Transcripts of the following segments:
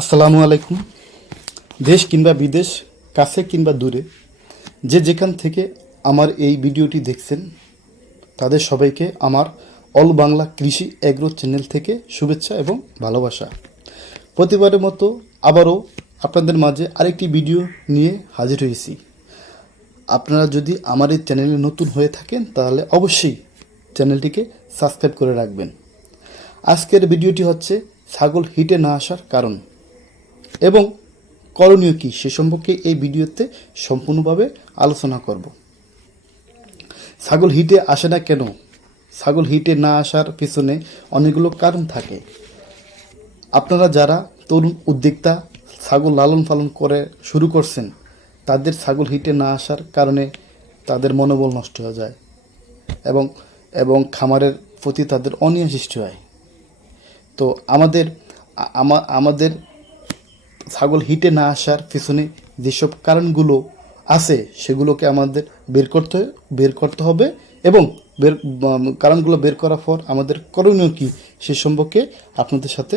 আসসালামু আলাইকুম। দেশ কিংবা বিদেশ, কাছে কিংবা দূরে, যে যেখান থেকে আমার এই ভিডিওটি দেখছেন তাদের সবাইকে আমার অল বাংলা কৃষি এগ্রো চ্যানেল থেকে শুভেচ্ছা এবং ভালোবাসা। প্রতিবারের মতো আবারও আপনাদের মাঝে আরেকটি ভিডিও নিয়ে হাজির হয়েছি। আপনারা যদি আমার এই চ্যানেলে নতুন হয়ে থাকেন তাহলে অবশ্যই চ্যানেলটিকে সাবস্ক্রাইব করে রাখবেন। আজকের ভিডিওটি হচ্ছে ছাগল হিটে না আসার কারণ এবং করণীয় কী সে সম্পর্কে এই ভিডিওতে সম্পূর্ণভাবে আলোচনা করব। ছাগল হিটে আসে না কেন? ছাগল হিটে না আসার পিছনে অনেকগুলো কারণ থাকে। আপনারা যারা তরুণ উদ্যোক্তা ছাগল লালন পালন করে শুরু করছেন, তাদের ছাগল হিটে না আসার কারণে তাদের মনোবল নষ্ট হয়ে যায় এবং এবং খামারের প্রতি তাদের অনীহা সৃষ্টি হয়। তো আমাদের ছাগল হিটে না আসার পিছনে যেসব কারণগুলো আছে সেগুলোকে আমাদের বের করতে হবে এবং কারণগুলো বের করার পর আমাদের করণীয় কী সে সম্পর্কে আপনাদের সাথে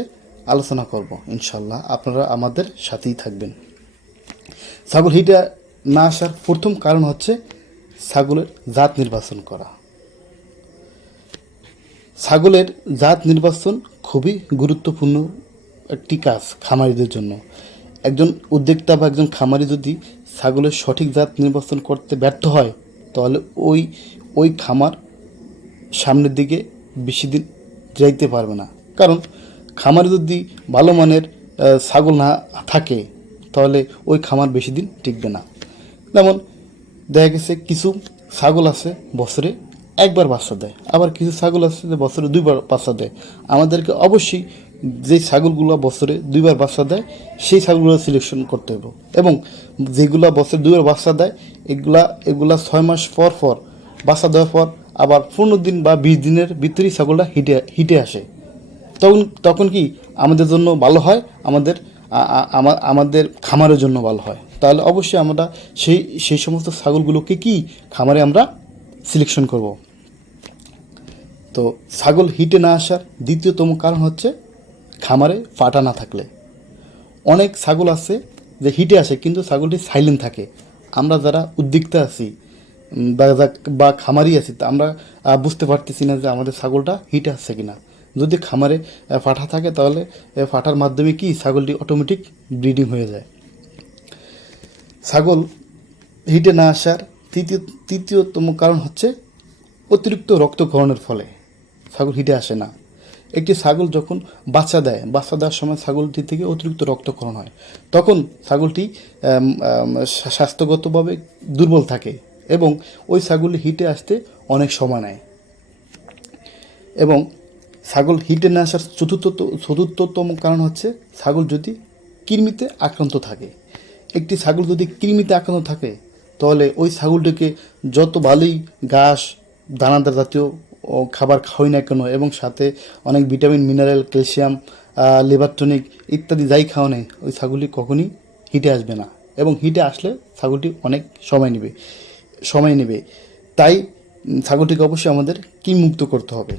আলোচনা করব। ইনশাল্লাহ আপনারা আমাদের সাথেই থাকবেন। ছাগল হিটে না আসার প্রথম কারণ হচ্ছে ছাগলের জাত নির্বাচন করা। ছাগলের জাত নির্বাচন খুবই গুরুত্বপূর্ণ একটি কাজ খামারিদের জন্য। একজন উদ্যোক্তা বা একজন খামারি যদি ছাগলের সঠিক জাত নির্বাচন করতে ব্যর্থ হয় তাহলে ওই খামার সামনের দিকে বেশি দিন যাইতে পারবে না। কারণ খামারে যদি ভালো মানের ছাগল না থাকে তাহলে ওই খামার বেশি দিন টিকবে না। যেমন দেখা গেছে কিছু ছাগল আছে বছরে একবার বাচ্চা দেয়, আবার কিছু ছাগল আছে যে বছরে দুইবার বাচ্চা দেয়। আমাদেরকে অবশ্যই যে ছাগলগুলো বছরে দুইবার বাচ্চা দেয় সেই ছাগলগুলো সিলেকশন করতে হবে এবং যেগুলো বছরে দুইবার বাচ্চা দেয় এগুলা 6 মাস পর পর বাচ্চা দেওয়ার পর আবার 15 দিন বা 20 দিনের ভিতরেই ছাগলটা হিটে আসে। তখন কি আমাদের জন্য ভালো হয়, আমাদের খামারের জন্য ভালো হয়। তাহলে অবশ্যই আমরা সেই সমস্ত ছাগলগুলোকে কি খামারে আমরা সিলেকশন করব। তো ছাগল হিটে না আসার দ্বিতীয়তম কারণ হচ্ছে খামারে ফাটা না থাকলে। অনেক ছাগল আছে যে হিটে আসে কিন্তু ছাগলটি সাইলেন্ট থাকে। আমরা যারা উদ্যোক্তা আছি বা খামারি আছি তা আমরা বুঝতে পারতেছি না যে আমাদের ছাগলটা হিটে আসছে কিনা। যদি খামারে ফাটা থাকে তাহলে ফাটার মাধ্যমে কি ছাগলটি অটোমেটিক ব্রিডিং হয়ে যায়। ছাগল হিটে না আসার তৃতীয়তম কারণ হচ্ছে অতিরিক্ত রক্তক্ষরণের ফলে ছাগল হিটে আসে না। একটি ছাগল যখন বাচ্চা দেওয়ার সময় ছাগলটি থেকে অতিরিক্ত রক্তক্ষরণ হয়, তখন ছাগলটি স্বাস্থ্যগতভাবে দুর্বল থাকে এবং ওই ছাগলটি হিটে আসতে অনেক সময় নেয়। এবং ছাগল হিটে না আসার চতুর্থতম কারণ হচ্ছে ছাগল যদি কৃমিতে আক্রান্ত থাকে। একটি ছাগল যদি কৃমিতে আক্রান্ত থাকে তাহলে ওই ছাগলটিকে যত ভালোই ঘাস দানাদার জাতীয় খাবার খাওয়াই না কেন এবং সাথে অনেক vitamin mineral calcium liver tonic ইত্যাদি যাই খাওয়া নেই, ওই ছাগলটি কখনই হিটে আসবে না এবং হিটে আসলে ছাগলটি অনেক সময় নেবে। তাই ছাগলটিকে অবশ্যই আমাদের কৃমিমুক্ত করতে হবে।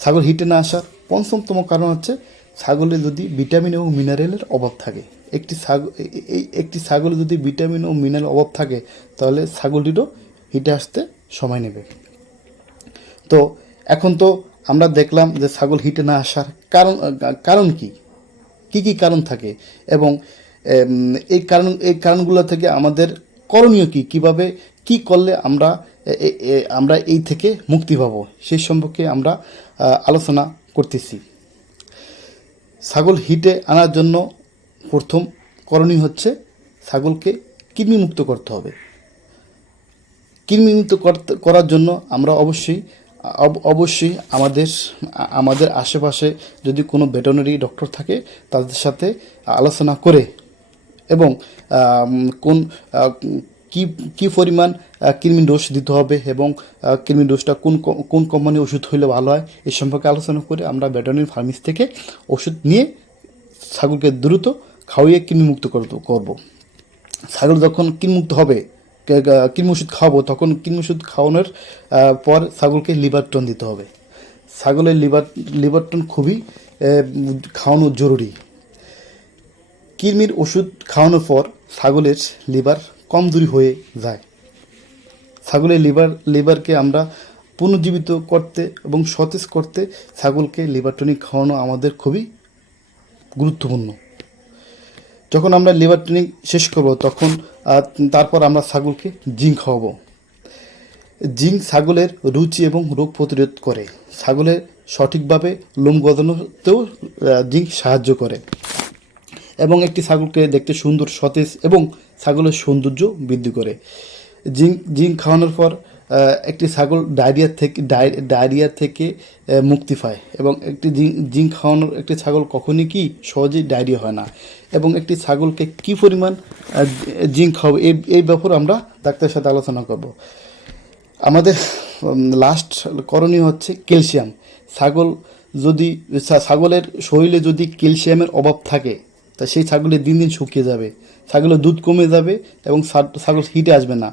ছাগল হিটে না আসার পঞ্চমতম কারণ হচ্ছে ছাগলে যদি ভিটামিন এবং মিনারেলের অভাব থাকে। একটি ছাগলে যদি ভিটামিন ও মিনারেল অভাব থাকে তাহলে ছাগলটিরও হিটে আসতে সময় নেবে। তো এখন তো আমরা দেখলাম যে ছাগল হিটে না আসার কারণ কী কারণ থাকে এবং এই কারণগুলো থেকে আমাদের করণীয় কীভাবে কি করলে আমরা এই থেকে মুক্তি পাবো সেই সম্পর্কে আমরা আলোচনা করতেছি। ছাগল হিটে আনার জন্য প্রথম করণীয় হচ্ছে ছাগলকে কৃমিমুক্ত করতে হবে। কৃমিমুক্ত করার জন্য আমরা অবশ্যই আমাদের আশেপাশে যদি কোনো ভেটেরিনারি ডক্টর থাকে তাদের সাথে আলোচনা করে এবং কি পরিমাণ কৃমি ডোজ দিতে হবে এবং কৃমি ডোজটা কোন কোম্পানির ওষুধ হইলে ভালো হয় এই সম্পর্কে আলোচনা করে আমরা ভেটেরিনারি ফার্মেসি থেকে ওষুধ নিয়ে ছাগলকে দ্রুত খাওয়িয়ে কৃমিমুক্ত করব। ছাগল যখন কৃমিমুক্ত হবে, কৃমি ওষুধ খাওয়াবো, তখন কৃমি ওষুধ খাওয়ানোর পর ছাগলকে লিভার টন দিতে হবে। ছাগলের লিভার টন খুবই খাওয়ানো জরুরি। কৃমির ওষুধ খাওয়ানোর পর ছাগলের লিভার কমজোরি হয়ে যায়। ছাগলের লিভারকে আমরা পুনর্জীবিত করতে এবং সতেজ করতে ছাগলকে লিভার টনিক খাওয়ানো আমাদের খুবই গুরুত্বপূর্ণ। যখন আমরা লিভার টনিক শেষ করব তখন তারপর আমরা ছাগলকে জিঙ্ক খাওয়াবো। জিঙ্ক ছাগলের রুচি এবং রোগ প্রতিরোধ করে। ছাগলের সঠিকভাবে লোম গজানোতেও জিঙ্ক সাহায্য করে এবং একটি ছাগলকে দেখতে সুন্দর, সতেজ এবং ছাগলের সৌন্দর্য বৃদ্ধি করে। জিঙ্ক খাওয়ানোর পর একটি ছাগল ডায়রিয়া থেকে মুক্তি পায় এবং একটি জিঙ্ক খাওয়ানোর একটি ছাগল কখনই কি সহজেই ডায়রিয়া হয় না। এবং একটি ছাগলকে কী পরিমাণ জিঙ্ক খাওয়াবো এই ব্যাপারে আমরা ডাক্তারের সাথে আলোচনা করব। আমাদের লাস্ট করণীয় হচ্ছে ক্যালসিয়াম। ছাগলের শরীরে যদি ক্যালসিয়ামের অভাব থাকে তা সেই ছাগলের দিন দিন শুকিয়ে যাবে, ছাগলের দুধ কমে যাবে এবং ছাগল হিটে আসবে না।